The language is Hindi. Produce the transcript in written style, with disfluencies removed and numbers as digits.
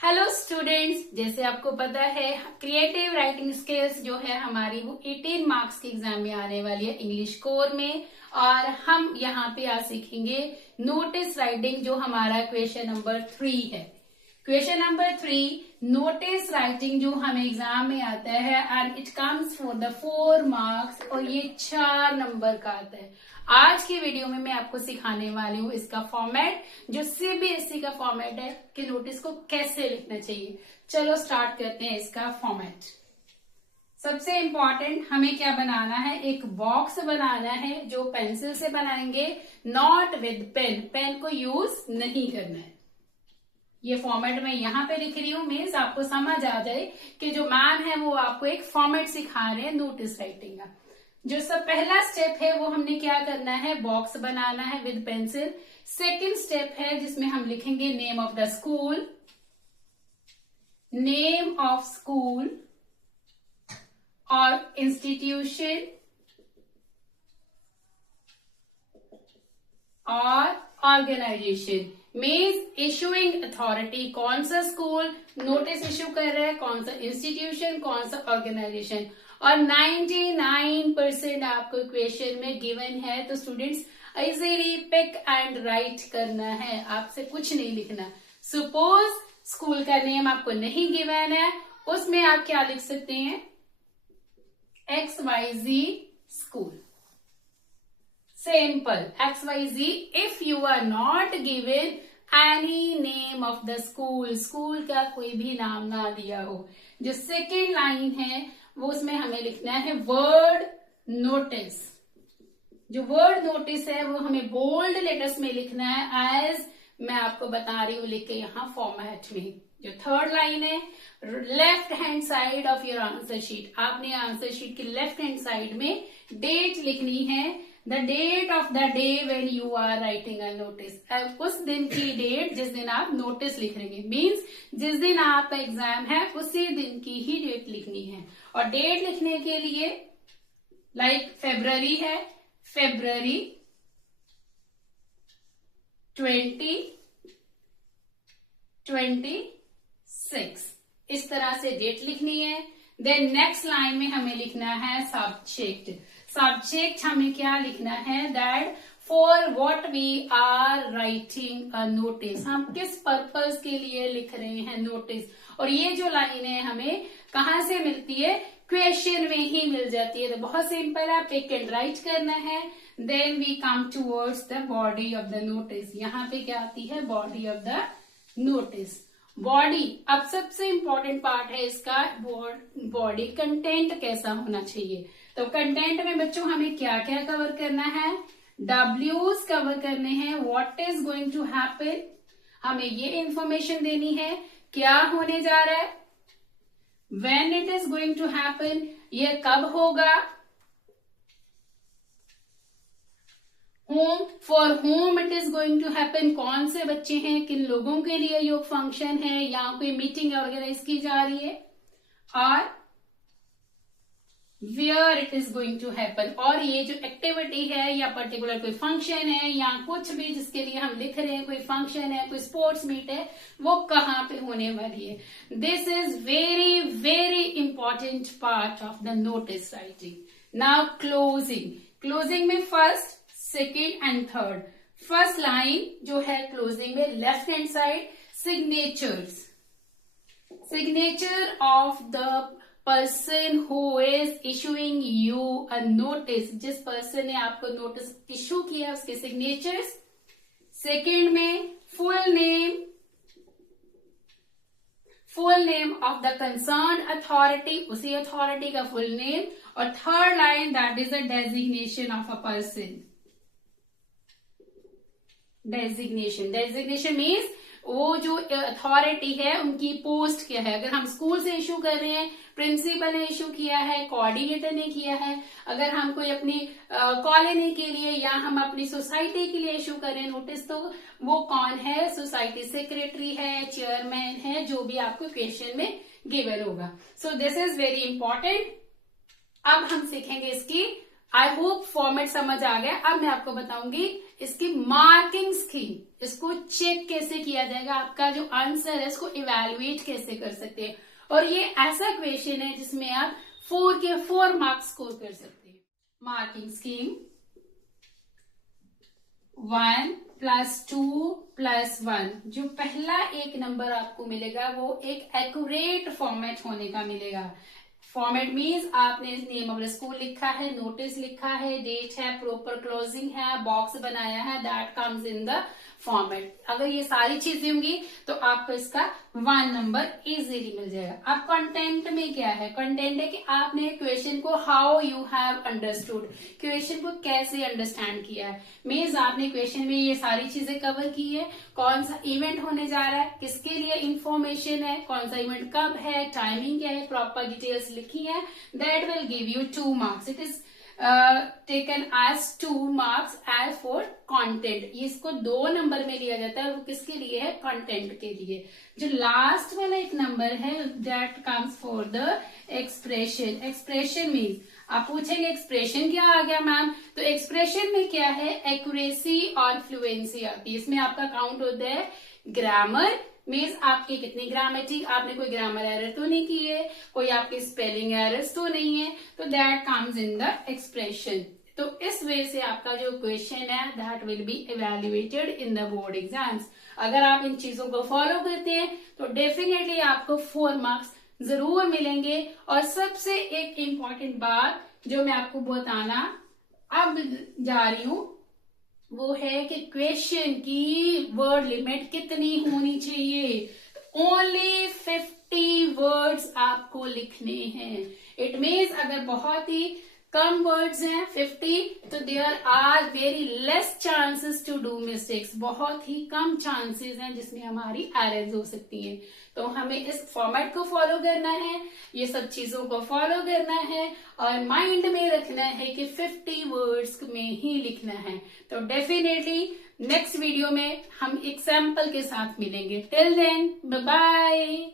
हेलो स्टूडेंट्स, जैसे आपको पता है क्रिएटिव राइटिंग स्किल्स जो है हमारी वो 18 मार्क्स के एग्जाम में आने वाली है इंग्लिश कोर में। और हम यहाँ पे आज सीखेंगे नोटिस राइटिंग जो हमारा क्वेश्चन नंबर 3 है। क्वेश्चन नंबर 3 नोटिस राइटिंग जो हमें एग्जाम में आता है and it comes for the 4 marks और ये 4 नंबर का आता है। आज की वीडियो में मैं आपको सिखाने वाली हूँ इसका फॉर्मेट जो सीबीएसई का फॉर्मेट है कि नोटिस को कैसे लिखना चाहिए। चलो स्टार्ट करते हैं इसका फॉर्मेट। सबसे इंपॉर्टेंट हमें क्या बनाना है, एक बॉक्स बनाना है जो पेंसिल से बनाएंगे, नॉट विद पेन। पेन को यूज नहीं करना है। ये फॉर्मेट मैं यहाँ पे लिख रही हूँ, मीन्स आपको समझ आ जाए कि जो मैम है वो आपको एक फॉर्मेट सिखा रहे हैं नोटिस राइटिंग का। जो सब पहला स्टेप है वो हमने क्या करना है, बॉक्स बनाना है विद पेंसिल। सेकंड स्टेप है जिसमें हम लिखेंगे name of the school, name of school और इंस्टीट्यूशन और ऑर्गेनाइजेशन, मीन्स इशूइंग अथॉरिटी, कौन सा स्कूल नोटिस इशू कर रहा है, कौन सा इंस्टीट्यूशन, कौन सा ऑर्गेनाइजेशन। और 99% आपको क्वेश्चन में गिवन है, तो students easily pick and write करना है, आपसे कुछ नहीं लिखना। सपोज स्कूल का नेम आपको नहीं गिवन है, उसमें आप क्या लिख सकते हैं, XYZ school, simple XYZ। If you are not given any name of the school, school का कोई भी नाम ना दिया हो। जो सेकेंड लाइन है वो उसमें हमें लिखना है वर्ड नोटिस। जो वर्ड नोटिस है वो हमें बोल्ड लेटर्स में लिखना है, एज मैं आपको बता रही हूँ लिख के यहाँ फॉर्मेट में। जो थर्ड लाइन है, left hand side of your answer sheet, आपने आंसर शीट की लेफ्ट हैंड साइड में डेट लिखनी है, the date of the day when you are writing a notice. उस दिन की डेट जिस दिन आप नोटिस लिख रहे हैं, मीन्स जिस दिन आपका एग्जाम है उसी दिन की ही डेट लिखनी है। और डेट लिखने के लिए लाइक फेब्रुअरी है, फेब्रुअरी 2026, इस तरह से डेट लिखनी है। देन नेक्स्ट लाइन में हमें लिखना है सब्जेक्ट। सब्जेक्ट हमें क्या लिखना है, that for what we are writing a notice, हम किस पर्पस के लिए लिख रहे हैं नोटिस। और ये जो लाइन है हमें कहाँ से मिलती है, क्वेश्चन में ही मिल जाती है। तो बहुत सिंपल है, पिक एंड राइट करना है। Then we come towards the body of the notice. यहाँ पे क्या आती है, body of the notice. Body, अब सबसे इंपॉर्टेंट पार्ट है इसका बॉडी कंटेंट कैसा होना चाहिए। तो कंटेंट में बच्चों हमें क्या क्या कवर करना है, W's कवर करने हैं, what is going to happen, हमें ये इंफॉर्मेशन देनी है क्या होने जा रहा है, when it is going to happen, ये कब होगा, whom, for whom it is going to happen, कौन से बच्चे हैं, किन लोगों के लिए ये फंक्शन है या कोई मीटिंग ऑर्गेनाइज की जा रही है, और where it is going to happen, और ये जो एक्टिविटी है या पर्टिकुलर कोई फंक्शन है या कुछ भी जिसके लिए हम लिख रहे हैं, कोई फंक्शन है, कोई स्पोर्ट्स मीट है, वो कहाँ पे होने वाली है। This is very very important part of the notice writing. Now closing, closing में first, second and third. First line जो है क्लोजिंग में, left hand side signatures, signature of the person who is issuing you a notice, जिस पर्सन ने आपको नोटिस इशू किया उसके सिग्नेचर्स। सेकेंड में full name of the concern authority, उसी अथॉरिटी का फुल नेम। और third line, that is a designation of a person. Designation means वो जो अथॉरिटी है उनकी पोस्ट क्या है। अगर हम स्कूल से इशू कर रहे हैं, प्रिंसिपल ने इशू किया है, कोऑर्डिनेटर ने किया है। अगर हम कोई अपनी कॉलोनी के लिए या हम अपनी सोसाइटी के लिए इशू कर रहे हैं नोटिस, तो वो कौन है, सोसाइटी सेक्रेटरी है, चेयरमैन है, जो भी आपको क्वेश्चन में गिवन होगा। So this is very important. अब हम सीखेंगे इसकी, आई होप फॉर्मेट समझ आ गया। अब मैं आपको बताऊंगी इसकी मार्किंग स्कीम, इसको चेक कैसे किया जाएगा, आपका जो आंसर है इसको इवेलुएट कैसे कर सकते हैं। और ये ऐसा क्वेश्चन है जिसमें आप 4 के 4 मार्क्स स्कोर कर सकते हैं। मार्किंग स्कीम 1 + 2 + 1, जो पहला एक नंबर आपको मिलेगा वो एक एक्यूरेट फॉर्मेट होने का मिलेगा। फॉर्मेट मीन्स आपने नेम ऑफ द स्कूल लिखा है, नोटिस लिखा है, डेट है, प्रॉपर क्लोजिंग है, बॉक्स बनाया है, that comes in the format. अगर ये सारी चीजें होंगी तो आपको इसका 1 नंबर इजीली मिल जाएगा। अब कंटेंट में क्या है, कंटेंट है कि आपने क्वेश्चन को how you have understood, question को कैसे अंडरस्टैंड किया है। मीन्स आपने क्वेश्चन में ये सारी चीजें कवर की है, कौन सा इवेंट होने जा रहा है, किसके लिए इंफॉर्मेशन है, कौन सा इवेंट कब है, टाइमिंग क्या है, प्रॉपर डिटेल्स लिखी है, that will give you 2 marks. It is taken as 2 marks as for content. ये इसको 2 नंबर में लिया जाता है, वो किसके लिए है, कंटेंट के लिए। जो लास्ट वाला एक नंबर है that comes for the expression. Expression means आप पूछेंगे एक्सप्रेशन क्या आ गया मैम, तो एक्सप्रेशन में क्या है, एक्यूरेसी और फ्लुएंसी आती है। इसमें आपका काउंट होता है ग्रामर, मीन्स आपकी कितनी ग्रामेटिक, आपने कोई ग्रामर एरर तो नहीं की है, कोई आपकी स्पेलिंग एरर्स तो नहीं है, तो that comes in the expression. तो इस वे से आपका जो क्वेश्चन है that will be evaluated in the board exams. अगर आप इन चीजों को फॉलो करते हैं तो डेफिनेटली आपको 4 मार्क्स जरूर मिलेंगे। और सबसे एक इम्पॉर्टेंट बात जो मैं आपको बताना अब जा रही हूं वो है कि क्वेश्चन की वर्ड लिमिट कितनी होनी चाहिए। ओनली 50 वर्ड्स आपको लिखने हैं। इट मीन्स अगर बहुत ही कम वर्ड्स हैं 50, तो there are very less chances to do mistakes, बहुत ही कम चांसेस हैं जिसमें हमारी एरर्स हो सकती हैं। तो हमें इस फॉर्मेट को फॉलो करना है, ये सब चीजों को फॉलो करना है और माइंड में रखना है कि 50 वर्ड्स में ही लिखना है। तो डेफिनेटली नेक्स्ट वीडियो में हम एग्जाम्पल के साथ मिलेंगे। Till then bye bye.